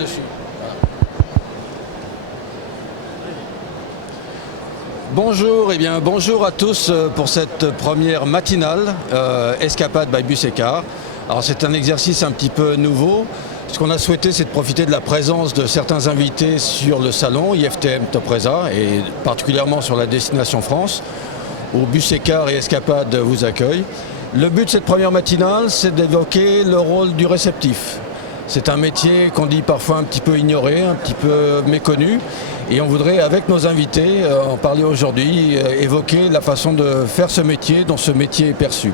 Dessus. Bonjour, bonjour à tous pour cette première matinale Escapade by Bus et Car. Alors c'est un exercice un petit peu nouveau. Ce qu'on a souhaité, c'est de profiter de la présence de certains invités sur le salon IFTM Topresa et particulièrement sur la destination France, où Bus et Car et Escapade vous accueillent. Le but de cette première matinale, c'est d'évoquer le rôle du réceptif. C'est un métier qu'on dit parfois un petit peu ignoré, un petit peu méconnu. Et on voudrait, avec nos invités, en parler aujourd'hui, évoquer la façon de faire ce métier, dont ce métier est perçu.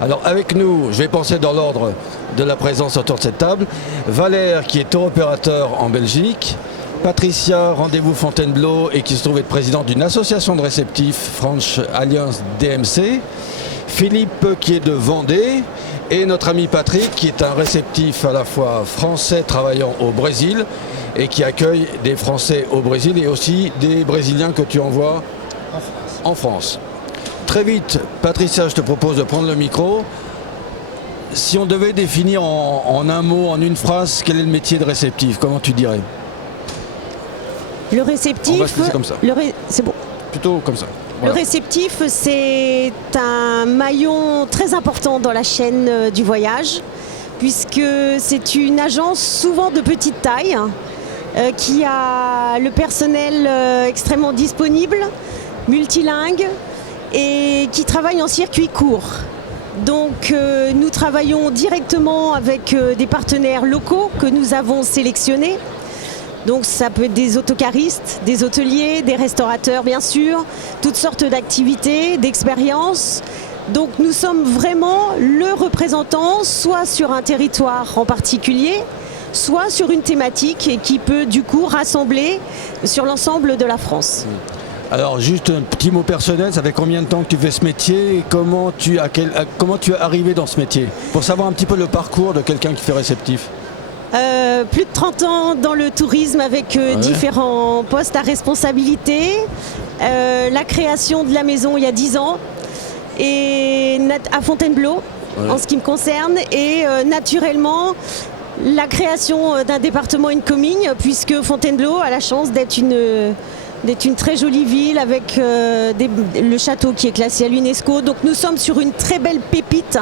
Alors avec nous, je vais penser dans l'ordre de la présence autour de cette table, Valère qui est tour opérateur en Belgique, Patricia, rendez-vous Fontainebleau et qui se trouve être présidente d'une association de réceptifs, French Alliance DMC, Philippe qui est de Vendée, et notre ami Patrick qui est un réceptif à la fois français travaillant au Brésil et qui accueille des Français au Brésil et aussi des Brésiliens que tu envoies en France. Très vite, Patricia, je te propose de prendre le micro. Si on devait définir en un mot, en une phrase, quel est le métier de réceptif, comment tu dirais? Le réceptif, on va se laisser comme ça. C'est bon. Plutôt comme ça. Voilà. Le réceptif, c'est un maillon très important dans la chaîne du voyage, puisque c'est une agence souvent de petite taille, qui a le personnel extrêmement disponible, multilingue, et qui travaille en circuit court. Donc nous travaillons directement avec des partenaires locaux que nous avons sélectionnés. Donc ça peut être des autocaristes, des hôteliers, des restaurateurs bien sûr, toutes sortes d'activités, d'expériences. Donc nous sommes vraiment le représentant soit sur un territoire en particulier, soit sur une thématique qui peut du coup rassembler sur l'ensemble de la France. Alors juste un petit mot personnel, ça fait combien de temps que tu fais ce métier et comment tu es arrivé dans ce métier? Pour savoir un petit peu le parcours de quelqu'un qui fait réceptif. Plus de 30 ans dans le tourisme avec différents postes à responsabilité. La création de la maison il y a 10 ans et à Fontainebleau en ce qui me concerne et naturellement la création d'un département incoming puisque Fontainebleau a la chance d'être une très jolie ville avec le château qui est classé à l'UNESCO. Donc nous sommes sur une très belle pépite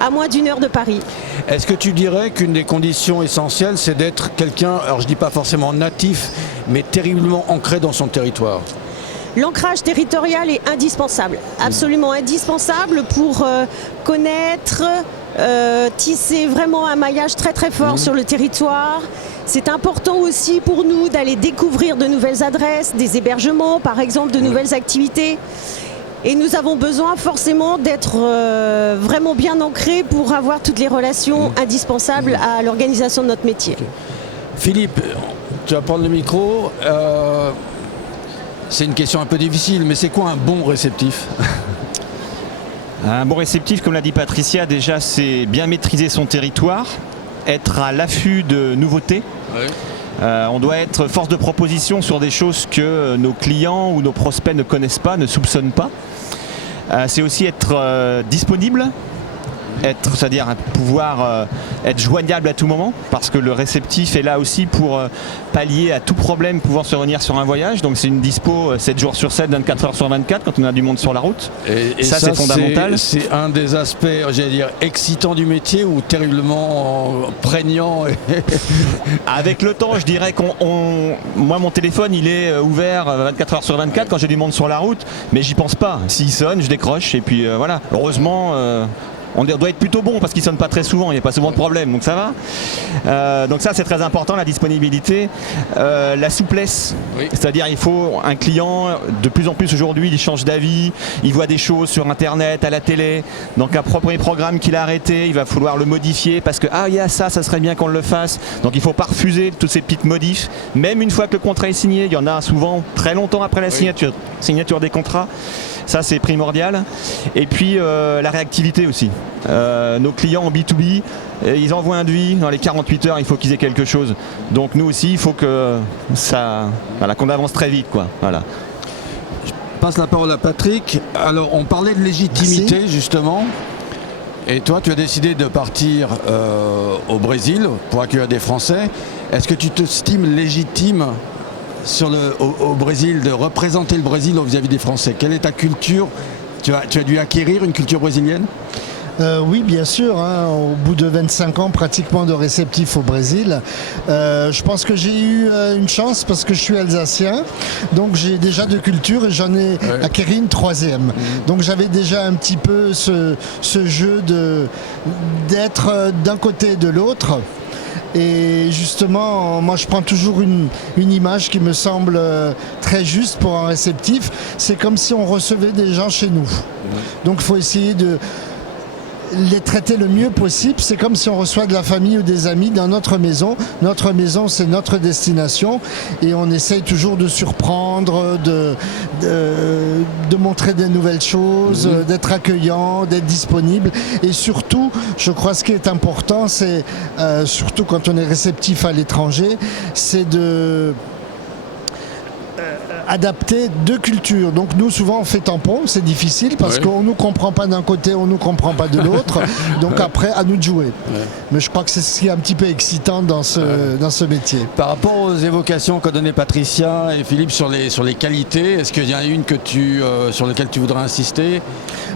à moins d'1 heure de Paris. Est-ce que tu dirais qu'une des conditions essentielles, c'est d'être quelqu'un, alors je ne dis pas forcément natif, mais terriblement ancré dans son territoire? L'ancrage territorial est indispensable, absolument indispensable pour connaître, tisser vraiment un maillage très très fort sur le territoire. C'est important aussi pour nous d'aller découvrir de nouvelles adresses, des hébergements par exemple, de nouvelles activités. Et nous avons besoin forcément d'être vraiment bien ancrés pour avoir toutes les relations indispensables à l'organisation de notre métier. Okay. Philippe, tu vas prendre le micro. C'est une question un peu difficile, mais c'est quoi un bon réceptif? Un bon réceptif, comme l'a dit Patricia, déjà c'est bien maîtriser son territoire, être à l'affût de nouveautés. Oui. On doit être force de proposition sur des choses que nos clients ou nos prospects ne connaissent pas, ne soupçonnent pas. C'est aussi être disponible, c'est-à-dire pouvoir être joignable à tout moment, parce que le réceptif est là aussi pour pallier à tout problème pouvant se réunir sur un voyage. Donc c'est une dispo 7 jours sur 7, 24 heures sur 24 quand on a du monde sur la route. Et ça c'est fondamental. C'est un des aspects, j'allais dire, excitants du métier ou terriblement prégnant. Avec le temps, je dirais moi mon téléphone il est ouvert 24 heures sur 24 quand j'ai du monde sur la route, mais j'y pense pas. S'il sonne, je décroche et puis voilà. Heureusement. On doit être plutôt bon parce qu'il ne sonne pas très souvent, il n'y a pas souvent de problème, donc ça va. Donc ça c'est très important, la disponibilité, la souplesse, c'est-à-dire il faut un client, de plus en plus aujourd'hui il change d'avis, il voit des choses sur internet, à la télé, donc un premier programme qu'il a arrêté, il va falloir le modifier parce que il y a ça serait bien qu'on le fasse, donc il ne faut pas refuser toutes ces petites modifs, même une fois que le contrat est signé, il y en a souvent très longtemps après la signature des contrats. Ça c'est primordial. Et puis la réactivité aussi. Nos clients en B2B, ils envoient un devis, dans les 48 heures il faut qu'ils aient quelque chose. Donc nous aussi il faut que qu'on avance très vite, quoi. Voilà. Je passe la parole à Patrick. Alors on parlait de légitimité justement. Et toi tu as décidé de partir au Brésil pour accueillir des Français. Est-ce que tu te estimes légitime au Brésil, de représenter le Brésil vis-à-vis des Français? Quelle est ta culture? Tu as dû acquérir une culture brésilienne? Oui, bien sûr. Au bout de 25 ans pratiquement de réceptif au Brésil, je pense que j'ai eu une chance parce que je suis alsacien. Donc j'ai déjà deux cultures et j'en ai acquéri une troisième. Donc j'avais déjà un petit peu ce jeu d'être d'un côté et de l'autre. Et justement, moi je prends toujours une image qui me semble très juste pour un réceptif. C'est comme si on recevait des gens chez nous. Donc il faut essayer de les traiter le mieux possible. C'est comme si on reçoit de la famille ou des amis dans notre maison. Notre maison, c'est notre destination et on essaye toujours de surprendre, de montrer des nouvelles choses, d'être accueillant, d'être disponible. Et surtout, je crois ce qui est important, c'est surtout quand on est réceptif à l'étranger, c'est de adapter deux cultures. Donc nous souvent on fait tampon, c'est difficile parce qu'on ne nous comprend pas d'un côté, on ne nous comprend pas de l'autre. Donc après à nous de jouer. Mais je crois que c'est ce qui est un petit peu excitant dans ce métier. Par rapport aux évocations qu'a donné Patricia et Philippe sur les qualités, est-ce qu'il y en a une sur laquelle tu voudrais insister?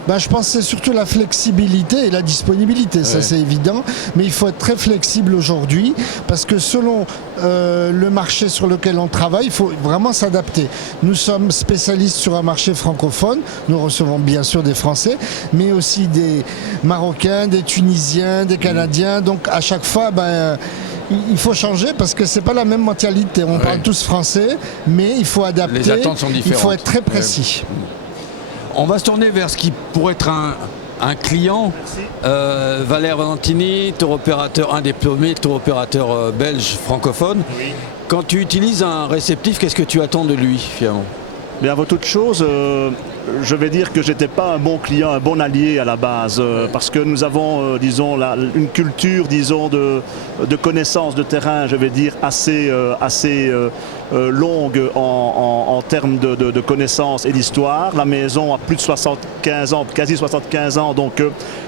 Je pense que c'est surtout la flexibilité et la disponibilité, ça c'est évident. Mais il faut être très flexible aujourd'hui parce que selon le marché sur lequel on travaille, il faut vraiment s'adapter. Nous sommes spécialistes sur un marché francophone, nous recevons bien sûr des Français, mais aussi des Marocains, des Tunisiens, des Canadiens. Donc à chaque fois, il faut changer parce que c'est pas la même mentalité. On parle tous français, mais il faut adapter. Les attentes sont différentes. Il faut être très précis. On va se tourner vers ce qui pourrait être un client. Valère Valentini, tour opérateur, un des premiers tour opérateurs belges francophones. Oui. Quand tu utilises un réceptif, qu'est-ce que tu attends de lui finalement? Mais avant toute chose, je vais dire que j'étais pas un bon client, un bon allié à la base, parce que nous avons, disons, une culture, disons, de connaissance de terrain, je vais dire, assez longue en termes de connaissances et d'histoire. La maison a plus de 75 ans, quasi 75 ans, donc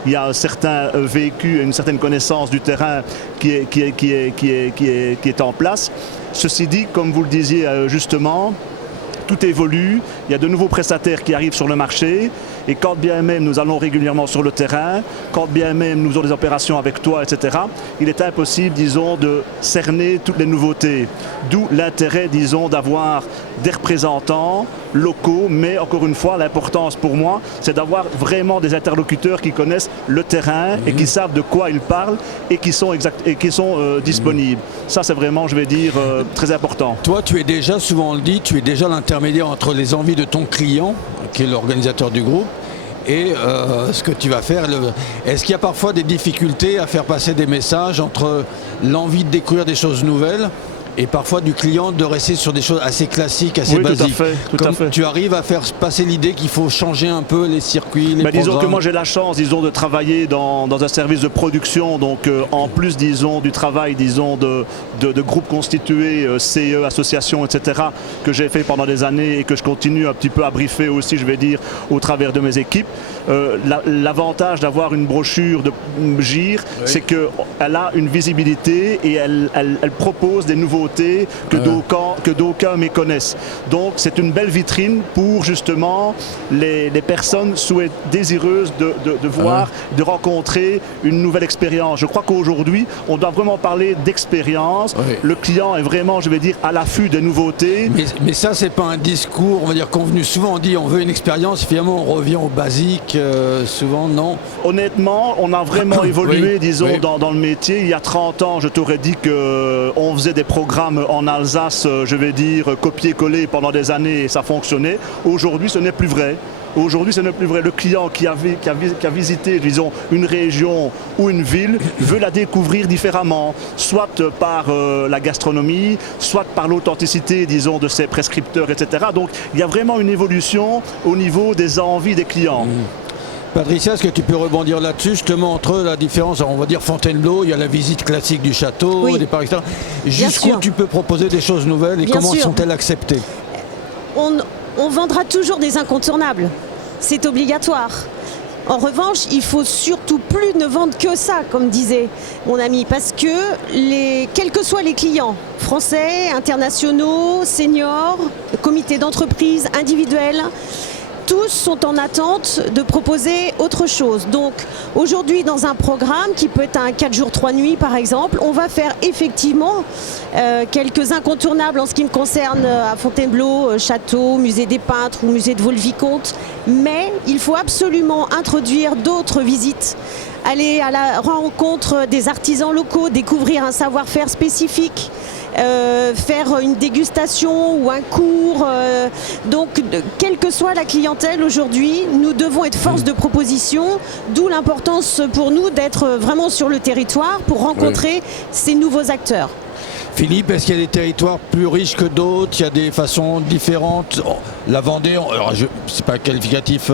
il y a un certain vécu, une certaine connaissance du terrain qui est en place. Ceci dit, comme vous le disiez justement, tout évolue, il y a de nouveaux prestataires qui arrivent sur le marché et quand bien même nous allons régulièrement sur le terrain, quand bien même nous avons des opérations avec toi, etc., il est impossible, disons, de cerner toutes les nouveautés. D'où l'intérêt, disons, d'avoir des représentants locaux, mais encore une fois, l'importance pour moi, c'est d'avoir vraiment des interlocuteurs qui connaissent le terrain et qui savent de quoi ils parlent et qui sont disponibles. Ça, c'est vraiment, je vais dire, très important. Toi, tu es déjà, souvent on le dit, tu es déjà l'intermédiaire entre les envies de ton client, qui est l'organisateur du groupe, et ce que tu vas faire. Est-ce qu'il y a parfois des difficultés à faire passer des messages entre l'envie de découvrir des choses nouvelles et parfois du client de rester sur des choses assez classiques, assez basiques? Tout à fait. Tu arrives à faire passer l'idée qu'il faut changer un peu les circuits, les programmes? Disons que moi j'ai la chance, disons, de travailler dans un service de production, donc en plus, disons, du travail, disons, de groupes constitués, CE, associations, etc., que j'ai fait pendant des années et que je continue un petit peu à briefer aussi, je vais dire, au travers de mes équipes. L'avantage d'avoir une brochure de GIR, c'est qu'elle a une visibilité et elle propose des nouveautés que d'aucuns méconnaissent. Donc c'est une belle vitrine pour justement les personnes désireuses de voir, de rencontrer une nouvelle expérience. Je crois qu'aujourd'hui, on doit vraiment parler d'expérience. Le client est vraiment, je vais dire, à l'affût des nouveautés. Mais ça, c'est pas un discours, on va dire, convenu. Souvent, on dit on veut une expérience, finalement, on revient au basique. Souvent, non. Honnêtement, on a vraiment évolué, disons, dans le métier. Il y a 30 ans, je t'aurais dit qu'on faisait des programmes en Alsace, je vais dire, copier-coller pendant des années et ça fonctionnait. Aujourd'hui, ce n'est plus vrai. Aujourd'hui, ce n'est plus vrai. Le client qui a visité, disons, une région ou une ville veut la découvrir différemment, soit par la gastronomie, soit par l'authenticité, disons, de ses prescripteurs, etc. Donc, il y a vraiment une évolution au niveau des envies des clients. Patricia, est-ce que tu peux rebondir là-dessus, justement, entre la différence, on va dire Fontainebleau, il y a la visite classique du château, des parcs, etc. Jusqu'où tu peux proposer des choses nouvelles et comment sont-elles acceptées? On vendra toujours des incontournables, c'est obligatoire. En revanche, il faut surtout surtout plus ne vendent que ça, comme disait mon ami, parce que quels que soient les clients, français, internationaux, seniors, comités d'entreprise, individuels, tous sont en attente de proposer autre chose. Donc aujourd'hui, dans un programme qui peut être un 4 jours 3 nuits par exemple, on va faire effectivement quelques incontournables en ce qui me concerne à Fontainebleau, château, musée des peintres ou musée de Vaux-le-Vicomte, mais il faut absolument introduire d'autres visites, aller à la rencontre des artisans locaux, découvrir un savoir-faire spécifique, faire une dégustation ou un cours. Donc, quelle que soit la clientèle aujourd'hui, nous devons être force de proposition, d'où l'importance pour nous d'être vraiment sur le territoire pour rencontrer ces nouveaux acteurs. Philippe, est-ce qu'il y a des territoires plus riches que d'autres? Il y a des façons différentes. La Vendée, alors c'est pas qualificatif,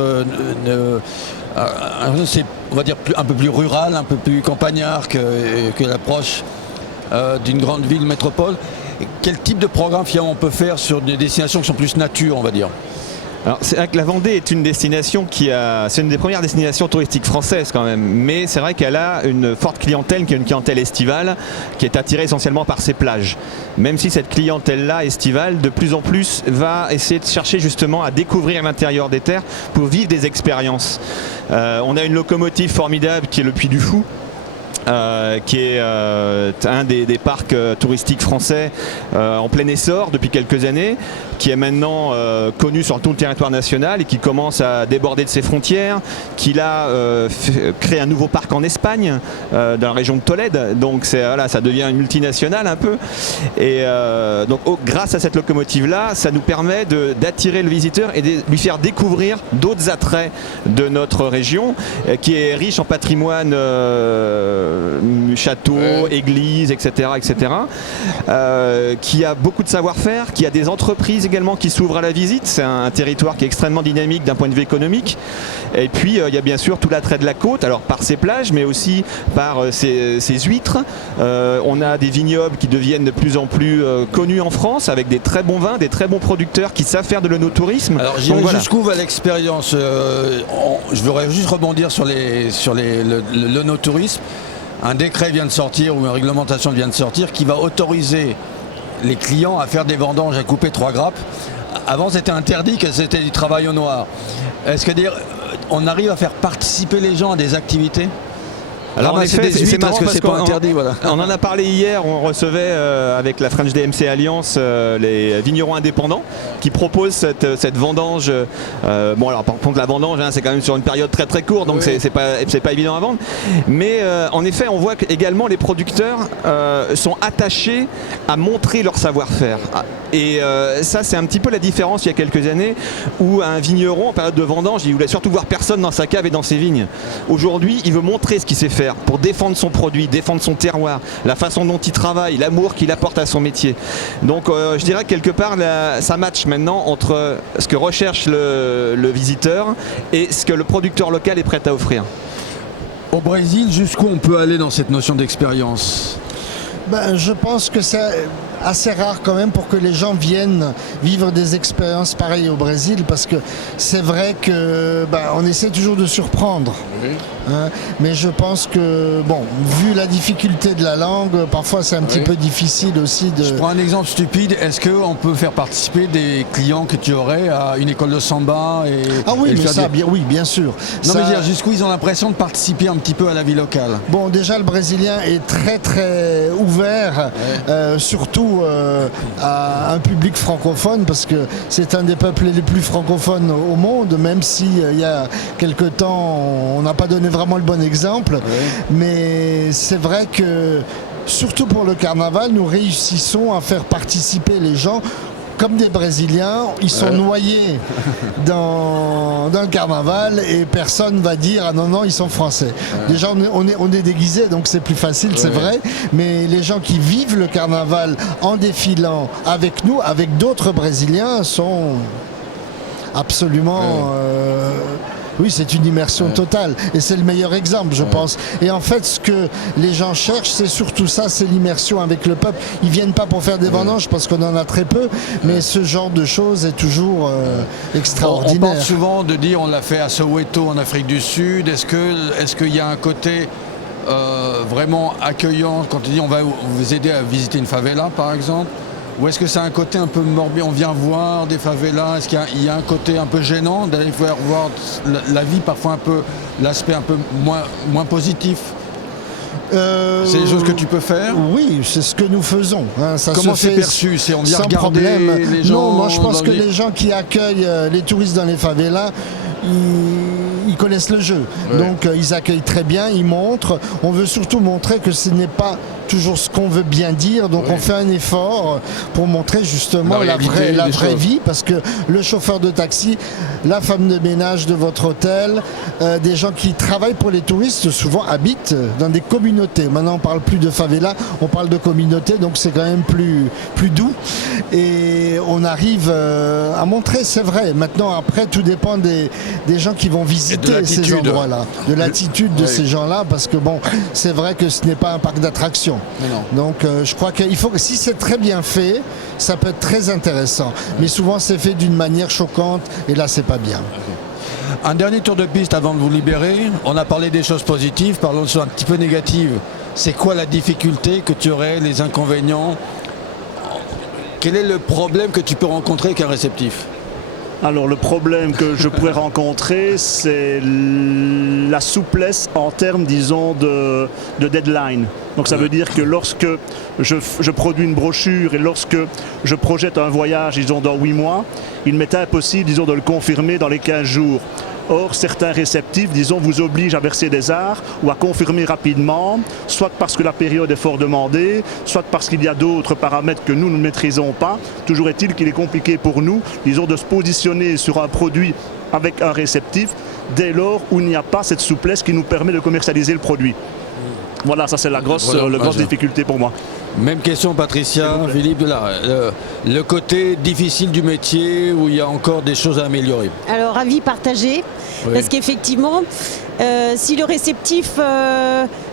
c'est, on va dire, un peu plus rural, un peu plus campagnard que l'approche d'une grande ville métropole. Quel type de programme finalement on peut faire sur des destinations qui sont plus nature, on va dire? Alors c'est vrai que la Vendée est une destination c'est une des premières destinations touristiques françaises quand même, mais c'est vrai qu'elle a une forte clientèle, qui est une clientèle estivale, qui est attirée essentiellement par ses plages. Même si cette clientèle-là estivale, de plus en plus, va essayer de chercher justement à découvrir l'intérieur des terres pour vivre des expériences. On a une locomotive formidable qui est le Puy du Fou, qui est un des parcs touristiques français en plein essor depuis quelques années, qui est maintenant connu sur tout le territoire national et qui commence à déborder de ses frontières, qui là crée un nouveau parc en Espagne, dans la région de Tolède, donc voilà, ça devient une multinationale un peu, et donc grâce à cette locomotive-là, ça nous permet d'attirer le visiteur et de lui faire découvrir d'autres attraits de notre région, qui est riche en patrimoine, châteaux, églises, etc., qui a beaucoup de savoir-faire, qui a des entreprises également qui s'ouvrent à la visite. C'est un territoire qui est extrêmement dynamique d'un point de vue économique. Et puis il y a bien sûr tout l'attrait de la côte, alors par ses plages, mais aussi par ses huîtres. On a des vignobles qui deviennent de plus en plus connus en France, avec des très bons vins, des très bons producteurs qui savent faire de l'œnotourisme. Alors j'irai jusqu'où va l'expérience? Je voudrais juste rebondir sur l'œnotourisme. Un décret vient de sortir, ou une réglementation vient de sortir, qui va autoriser les clients à faire des vendanges à couper 3 grappes. Avant, c'était interdit, que c'était du travail au noir. Est-ce que on arrive à faire participer les gens à des activités? Alors en effet, c'est marrant parce qu'on interdit, voilà. On en a parlé hier, on recevait avec la French DMC Alliance les vignerons indépendants qui proposent cette vendange. Bon alors par contre la vendange, c'est quand même sur une période très très courte, donc c'est pas évident à vendre. Mais en effet, on voit également les producteurs sont attachés à montrer leur savoir-faire. Et ça, c'est un petit peu la différence il y a quelques années, où un vigneron en période de vendange, il voulait surtout voir personne dans sa cave et dans ses vignes. Aujourd'hui, il veut montrer ce qu'il sait faire pour défendre son produit, défendre son terroir, la façon dont il travaille, l'amour qu'il apporte à son métier. Donc je dirais que quelque part ça match maintenant entre ce que recherche le visiteur et ce que le producteur local est prêt à offrir. Au Brésil, jusqu'où on peut aller dans cette notion d'expérience? Je pense que c'est assez rare quand même pour que les gens viennent vivre des expériences pareilles au Brésil, parce que c'est vrai que on essaie toujours de surprendre. Mais je pense que, vu la difficulté de la langue, parfois c'est un petit peu difficile aussi de... Je prends un exemple stupide. Est-ce qu'on peut faire participer des clients que tu aurais à une école de samba oui, bien sûr. Non, mais dire jusqu'où ils ont l'impression de participer un petit peu à la vie locale? Bon, déjà le Brésilien est très très ouvert, surtout à un public francophone, parce que c'est un des peuples les plus francophones au monde, même si il y a quelque temps on n'a pas donné vraiment le bon exemple. Mais c'est vrai que surtout pour le carnaval, nous réussissons à faire participer les gens comme des Brésiliens. Ils sont noyés dans le carnaval et personne va dire ah non ils sont français. Déjà on est déguisés, donc c'est plus facile, c'est vrai, mais les gens qui vivent le carnaval en défilant avec nous, avec d'autres Brésiliens, sont absolument Oui, c'est une immersion totale et c'est le meilleur exemple, je pense. Et en fait, ce que les gens cherchent, c'est surtout ça, c'est l'immersion avec le peuple. Ils viennent pas pour faire des vendanges parce qu'on en a très peu, mais ce genre de choses est toujours extraordinaire. On parle souvent de dire on l'a fait à Soweto en Afrique du Sud. Est-ce qu'il y a un côté vraiment accueillant quand on dit on va vous aider à visiter une favela par exemple? Ou est-ce que c'est un côté un peu morbide, on vient voir des favelas, est-ce qu'il y a un côté un peu gênant d'aller voir la vie, parfois un peu, l'aspect un peu moins positif? C'est des choses que tu peux faire? Oui, c'est ce que nous faisons. Ça Comment se fait c'est perçu? C'est on vient sans regarder problème. les gens? Non, moi je pense que les gens qui accueillent les touristes dans les favelas, ils connaissent le jeu. Ouais. Donc ils accueillent très bien, ils montrent. On veut surtout montrer que ce n'est pas toujours ce qu'on veut bien dire. Donc Ouais. on fait un effort pour montrer justement la vraie vie. Parce que le chauffeur de taxi, la femme de ménage de votre hôtel, des gens qui travaillent pour les touristes souvent habitent dans des communautés. Maintenant on parle plus de favela, on parle de communauté, donc c'est quand même plus doux. Et on arrive à montrer, c'est vrai. Maintenant après tout dépend des gens qui vont visiter ces endroits-là, de l'attitude de ces gens-là, parce que bon, c'est vrai que ce n'est pas un parc d'attractions. Donc je crois qu'il faut que si c'est très bien fait, ça peut être très intéressant. Mais souvent c'est fait d'une manière choquante et là c'est pas bien. Un dernier tour de piste avant de vous libérer. On a parlé des choses positives, parlons de choses un petit peu négatives. C'est quoi la difficulté que tu aurais, les inconvénients? Quel est le problème que tu peux rencontrer avec un réceptif? Alors le problème que je pourrais rencontrer, c'est la souplesse en termes, disons, de deadline. Donc ça veut dire que lorsque je produis une brochure et lorsque je projette un voyage, disons, dans 8 mois, il m'est impossible, disons, de le confirmer dans les 15 jours. Or, certains réceptifs, disons, vous obligent à verser des arts ou à confirmer rapidement, soit parce que la période est fort demandée, soit parce qu'il y a d'autres paramètres que nous ne maîtrisons pas. Toujours est-il qu'il est compliqué pour nous, disons, de se positionner sur un produit avec un réceptif dès lors où il n'y a pas cette souplesse qui nous permet de commercialiser le produit. Voilà, ça c'est la grosse difficulté pour moi. Même question Patricia, Philippe, le côté difficile du métier où il y a encore des choses à améliorer. Alors, avis partagé, parce qu'effectivement, si le réceptif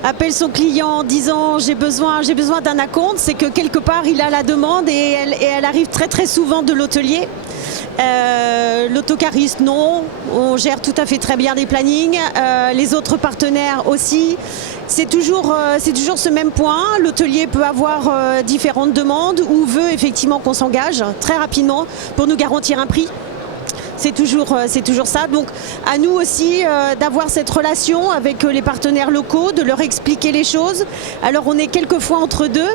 appelle son client en disant j'ai besoin d'un acompte, c'est que quelque part il a la demande et elle arrive très très souvent de l'hôtelier. L'autocariste non, on gère tout à fait très bien des plannings, les autres partenaires aussi. C'est toujours ce même point, l'hôtelier peut avoir différentes demandes ou veut effectivement qu'on s'engage très rapidement pour nous garantir un prix. C'est toujours ça. Donc à nous aussi d'avoir cette relation avec les partenaires locaux, de leur expliquer les choses. Alors on est quelquefois entre deux,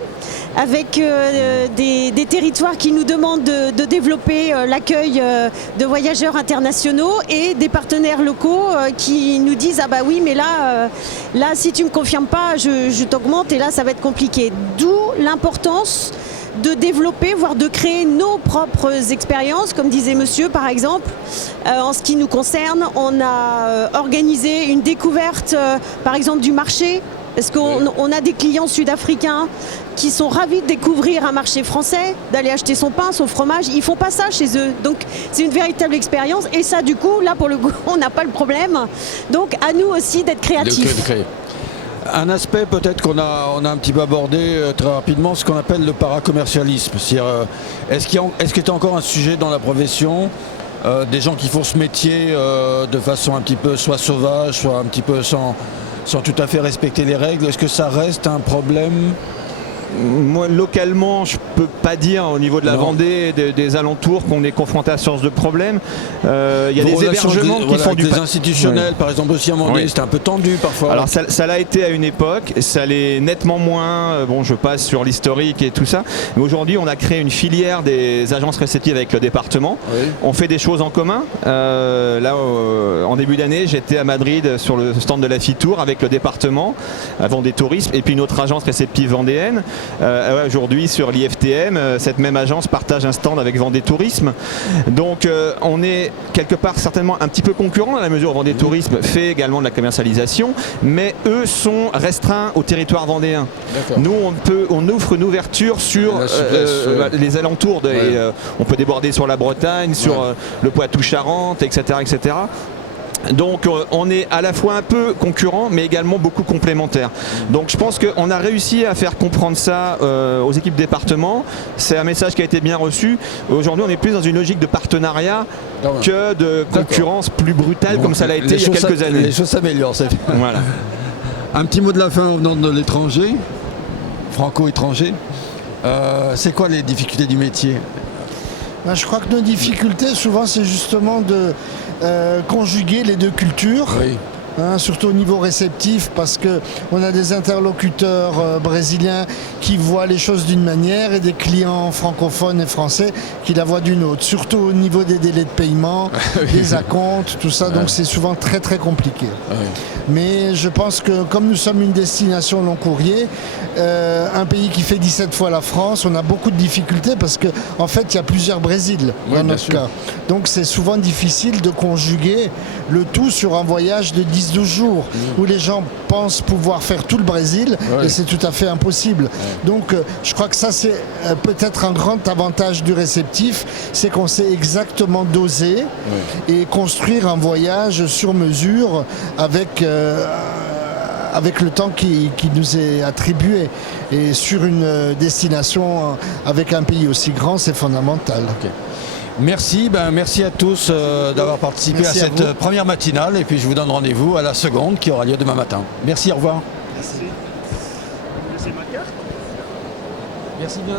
avec des territoires qui nous demandent de développer l'accueil de voyageurs internationaux et des partenaires locaux qui nous disent ah bah oui mais là si tu me confirmes pas je t'augmente et là ça va être compliqué. D'où l'importance de développer, voire de créer nos propres expériences, comme disait monsieur par exemple. En ce qui nous concerne, on a organisé une découverte par exemple du marché, parce qu'on a des clients sud-africains qui sont ravis de découvrir un marché français, d'aller acheter son pain, son fromage. Ils font pas ça chez eux, donc c'est une véritable expérience et ça du coup, là pour le coup, on n'a pas le problème. Donc à nous aussi d'être créatifs. Un aspect peut-être qu'on a un petit peu abordé très rapidement, ce qu'on appelle le paracommercialisme. Est-ce qu'il y a encore un sujet dans la profession, des gens qui font ce métier de façon un petit peu soit sauvage, soit un petit peu sans tout à fait respecter les règles? Est-ce que ça reste un problème? Moi, localement, je peux pas dire au niveau de la Vendée et des alentours qu'on est confronté à ce genre de problème. Il y a des hébergements qui font du institutionnels, par exemple aussi à Vendée, c'était un peu tendu parfois. Alors ça l'a été à une époque, ça l'est nettement moins. Bon, je passe sur l'historique et tout ça. Mais aujourd'hui, on a créé une filière des agences réceptives avec le département. On fait des choses en commun. Là, en début d'année, j'étais à Madrid sur le stand de la FITOUR avec le département, à Vendée Tourisme, et puis une autre agence réceptive vendéenne. Aujourd'hui sur l'IFTM, cette même agence partage un stand avec Vendée Tourisme. Donc on est quelque part certainement un petit peu concurrent à la mesure où Vendée Tourisme fait également de la commercialisation, mais eux sont restreints au territoire vendéen. Nous on offre une ouverture sur les alentours, on peut déborder sur la Bretagne, sur le Poitou-Charentes, etc. Donc on est à la fois un peu concurrent mais également beaucoup complémentaires. Donc je pense qu'on a réussi à faire comprendre ça aux équipes département. C'est un message qui a été bien reçu. Aujourd'hui on est plus dans une logique de partenariat que de concurrence plus brutale comme ça l'a été il y a quelques années. Les choses s'améliorent, c'est bien. Voilà. Un petit mot de la fin en venant de l'étranger, franco-étranger. C'est quoi les difficultés du métier? Ben, je crois que nos difficultés souvent c'est justement de conjuguer les deux cultures. Oui. Surtout au niveau réceptif, parce qu'on a des interlocuteurs brésiliens qui voient les choses d'une manière et des clients francophones et français qui la voient d'une autre, surtout au niveau des délais de paiement, des acomptes, tout ça, donc c'est souvent très très compliqué. Mais je pense que comme nous sommes une destination long courrier, un pays qui fait 17 fois la France, on a beaucoup de difficultés parce qu'en fait il y a plusieurs Brésils dans notre cas. Donc c'est souvent difficile de conjuguer le tout sur un voyage de 10-12 jours où les gens pensent pouvoir faire tout le Brésil et c'est tout à fait impossible. Donc je crois que ça c'est peut-être un grand avantage du réceptif, c'est qu'on sait exactement doser et construire un voyage sur mesure avec le temps qui nous est attribué. Et sur une destination avec un pays aussi grand, c'est fondamental. Okay. Merci, merci à tous d'avoir participé à cette première matinale et puis je vous donne rendez-vous à la seconde qui aura lieu demain matin. Merci, au revoir. Merci. C'est ma carte. Merci bien.